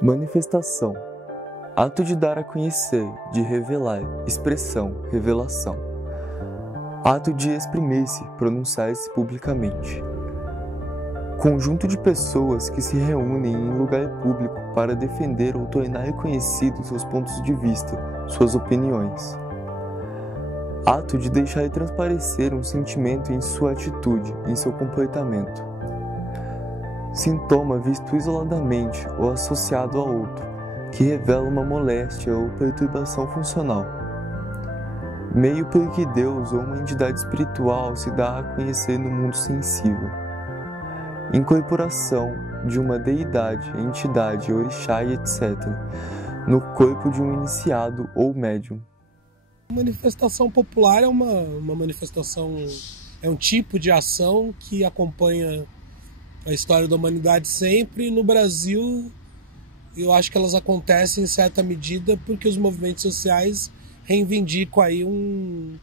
Manifestação. Ato de dar a conhecer, de revelar, expressão, revelação. Ato de exprimir-se, pronunciar-se publicamente. Conjunto de pessoas que se reúnem em lugar público para defender ou tornar conhecidos seus pontos de vista, suas opiniões. Ato de deixar transparecer um sentimento em sua atitude, em seu comportamento. Sintoma visto isoladamente ou associado a outro, que revela uma moléstia ou perturbação funcional. Meio por que Deus ou uma entidade espiritual se dá a conhecer no mundo sensível. Incorporação de uma deidade, entidade, orixá e etc., no corpo de um iniciado ou médium. Manifestação popular é uma manifestação, é um tipo de ação que acompanha a história da humanidade sempre. No Brasil, eu acho que elas acontecem em certa medida porque os movimentos sociais reivindicam aí um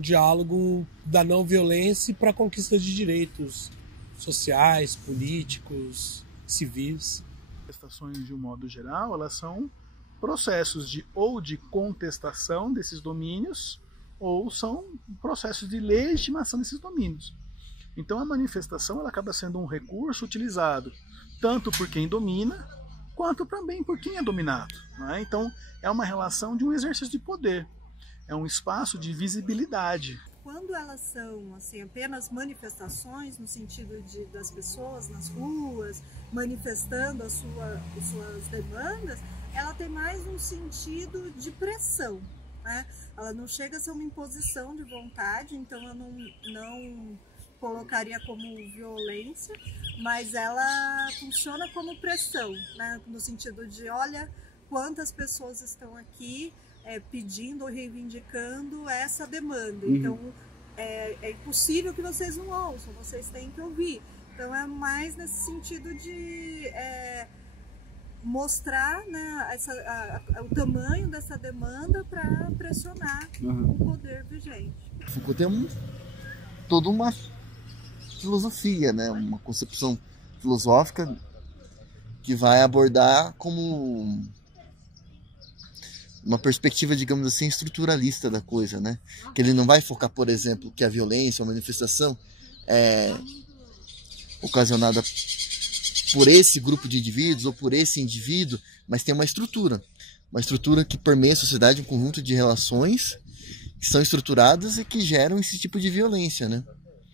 diálogo da não violência para a conquista de direitos sociais, políticos, civis. Manifestações, de um modo geral, elas são processos de contestação desses domínios ou são processos de legitimação desses domínios. Então a manifestação ela acaba sendo um recurso utilizado tanto por quem domina quanto também por quem é dominado, né? Então é uma relação de um exercício de poder, é um espaço de visibilidade. Quando elas são assim, apenas manifestações, no sentido das pessoas nas ruas, manifestando as suas demandas, ela tem mais um sentido de pressão, né? Ela não chega a ser uma imposição de vontade, então eu não colocaria como violência, mas ela funciona como pressão, né? No sentido de, olha quantas pessoas estão aqui pedindo ou reivindicando essa demanda. Então é impossível que vocês não ouçam, vocês têm que ouvir. Então é mais nesse sentido de mostrar, né, o tamanho dessa demanda para pressionar o poder vigente. Foucault tem toda uma filosofia, né, uma concepção filosófica que vai abordar como uma perspectiva, digamos assim, estruturalista da coisa, né? Que ele não vai focar, por exemplo, que a violência, a manifestação é ocasionada por esse grupo de indivíduos ou por esse indivíduo, mas tem uma estrutura que permeia a sociedade, um conjunto de relações que são estruturadas e que geram esse tipo de violência, né?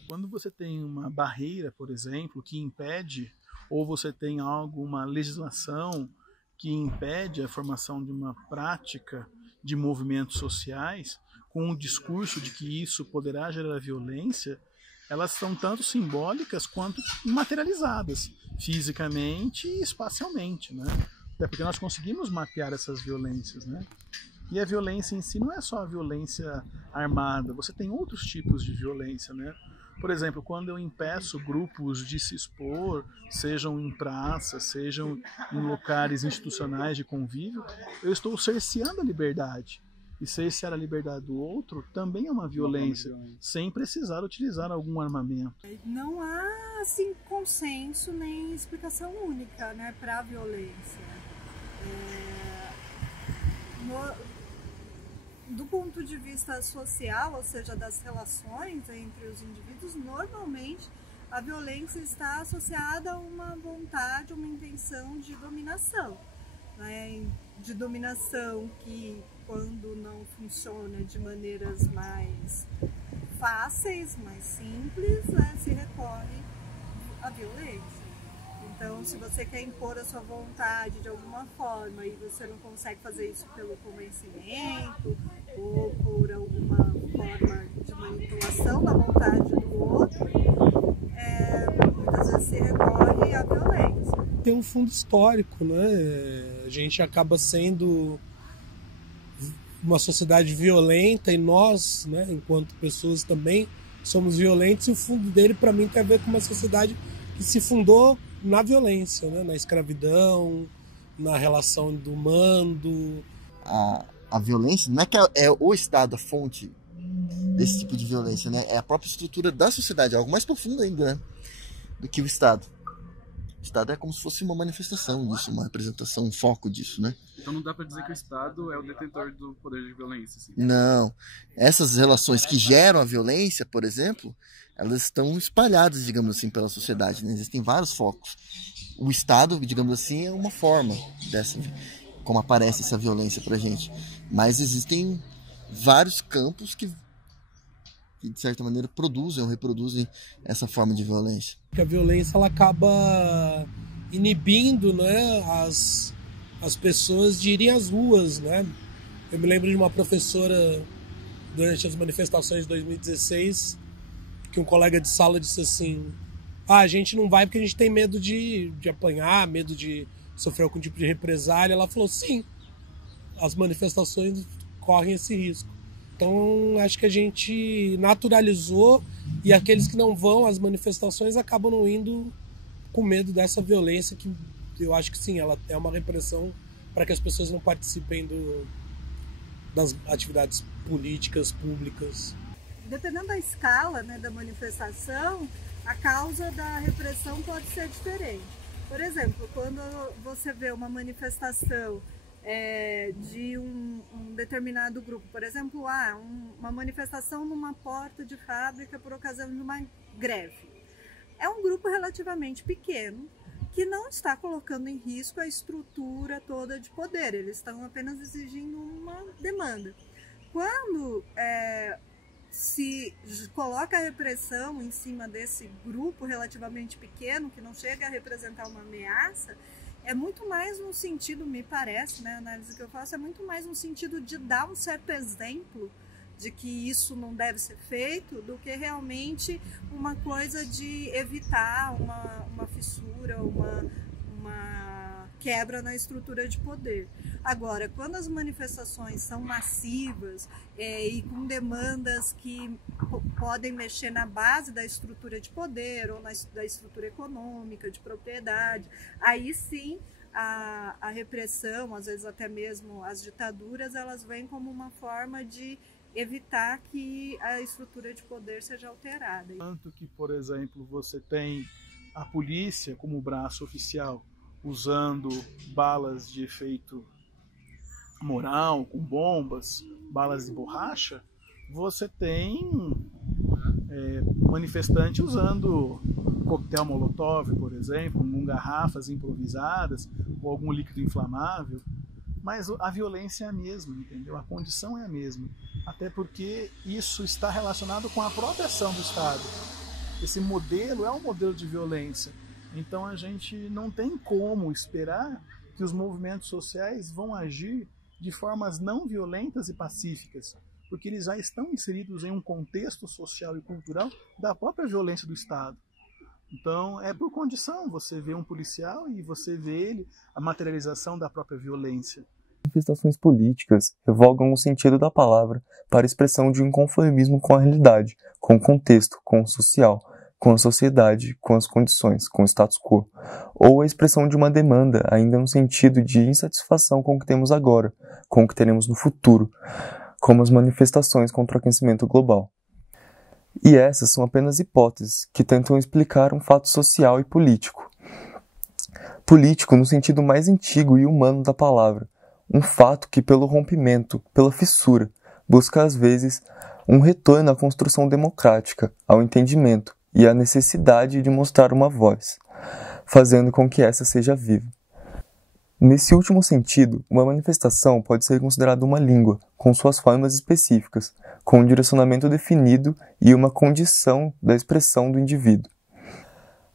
Quando você tem uma barreira, por exemplo, que impede, ou você tem uma legislação que impede a formação de uma prática de movimentos sociais, com o discurso de que isso poderá gerar violência, elas são tanto simbólicas quanto materializadas, fisicamente e espacialmente, né? Até porque nós conseguimos mapear essas violências, né? E a violência em si não é só a violência armada, você tem outros tipos de violência, né? Por exemplo, quando eu impeço grupos de se expor, sejam em praças, sejam em locais institucionais de convívio, eu estou cerceando a liberdade. E cercear a liberdade do outro também é uma violência, sem precisar utilizar algum armamento. Não há assim, consenso nem explicação única, né, para a violência. Do ponto de vista social, ou seja, das relações entre os indivíduos, normalmente a violência está associada a uma vontade, uma intenção de dominação, né? De dominação que, quando não funciona de maneiras mais fáceis, mais simples, né, se recorre à violência. Então, se você quer impor a sua vontade de alguma forma e você não consegue fazer isso pelo convencimento ou por alguma forma de manipulação da vontade do outro, muitas vezes se recorre à violência. Tem um fundo histórico, né? A gente acaba sendo uma sociedade violenta e nós, né, enquanto pessoas também somos violentos, e o fundo dele, para mim, tem a ver com uma sociedade que se fundou na violência, né? Na escravidão, na relação do mando. A violência não é que é o Estado a fonte desse tipo de violência, né? É a própria estrutura da sociedade, algo mais profundo ainda, né, do que o Estado. O Estado é como se fosse uma manifestação disso, uma representação, um foco disso, né? Então não dá para dizer que o Estado é o detentor do poder de violência, assim. Não. Essas relações que geram a violência, por exemplo, elas estão espalhadas, digamos assim, pela sociedade, né? Existem vários focos. O Estado, digamos assim, é uma forma dessa, como aparece essa violência pra gente. Mas existem vários campos que de certa maneira produzem ou reproduzem essa forma de violência. A violência ela acaba inibindo, né, as pessoas de irem às ruas, né? Eu me lembro de uma professora durante as manifestações de 2016 que um colega de sala disse assim: a gente não vai porque a gente tem medo de apanhar, medo de sofrer algum tipo de represália. Ela falou: sim, as manifestações correm esse risco. Então, acho que a gente naturalizou e aqueles que não vão às manifestações acabam não indo com medo dessa violência que eu acho que sim, ela é uma repressão para que as pessoas não participem das atividades políticas, públicas. Dependendo da escala, né, da manifestação, a causa da repressão pode ser diferente. Por exemplo, quando você vê uma manifestação de um determinado grupo, por exemplo, uma manifestação numa porta de fábrica por ocasião de uma greve. É um grupo relativamente pequeno que não está colocando em risco a estrutura toda de poder, eles estão apenas exigindo uma demanda. Quando se coloca a repressão em cima desse grupo relativamente pequeno, que não chega a representar uma ameaça, é muito mais no sentido, me parece, né, a análise que eu faço, é muito mais no sentido de dar um certo exemplo de que isso não deve ser feito, do que realmente uma coisa de evitar uma fissura, uma quebra na estrutura de poder. Agora, quando as manifestações são massivas e com demandas que podem mexer na base da estrutura de poder ou da estrutura econômica, de propriedade, aí sim a repressão, às vezes até mesmo as ditaduras, elas vêm como uma forma de evitar que a estrutura de poder seja alterada. Tanto que, por exemplo, você tem a polícia como braço oficial usando balas de efeito moral, com bombas, balas de borracha, você tem manifestante usando coquetel molotov, por exemplo, com garrafas improvisadas ou algum líquido inflamável, mas a violência é a mesma, entendeu? A condição é a mesma, até porque isso está relacionado com a própria ação do Estado. Esse modelo é um modelo de violência, então a gente não tem como esperar que os movimentos sociais vão agir de formas não violentas e pacíficas, porque eles já estão inseridos em um contexto social e cultural da própria violência do Estado. Então, é por condição, você vê um policial e você vê ele, a materialização da própria violência. Manifestações políticas revogam o sentido da palavra para a expressão de um inconformismo com a realidade, com o contexto, com o social, com a sociedade, com as condições, com o status quo, ou a expressão de uma demanda ainda no sentido de insatisfação com o que temos agora, com o que teremos no futuro, como as manifestações contra o aquecimento global. E essas são apenas hipóteses que tentam explicar um fato social e político. Político no sentido mais antigo e humano da palavra, um fato que pelo rompimento, pela fissura, busca às vezes um retorno à construção democrática, ao entendimento e à necessidade de mostrar uma voz, fazendo com que essa seja viva. Nesse último sentido, uma manifestação pode ser considerada uma língua, com suas formas específicas, com um direcionamento definido e uma condição da expressão do indivíduo.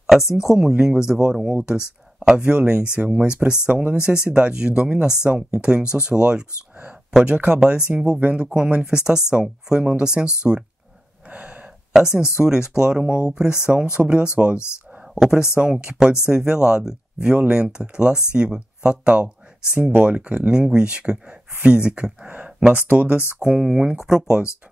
Assim como línguas devoram outras, a violência, uma expressão da necessidade de dominação em termos sociológicos, pode acabar se envolvendo com a manifestação, formando a censura. A censura explora uma opressão sobre as vozes, opressão que pode ser velada, violenta, lasciva, fatal, simbólica, linguística, física, mas todas com um único propósito: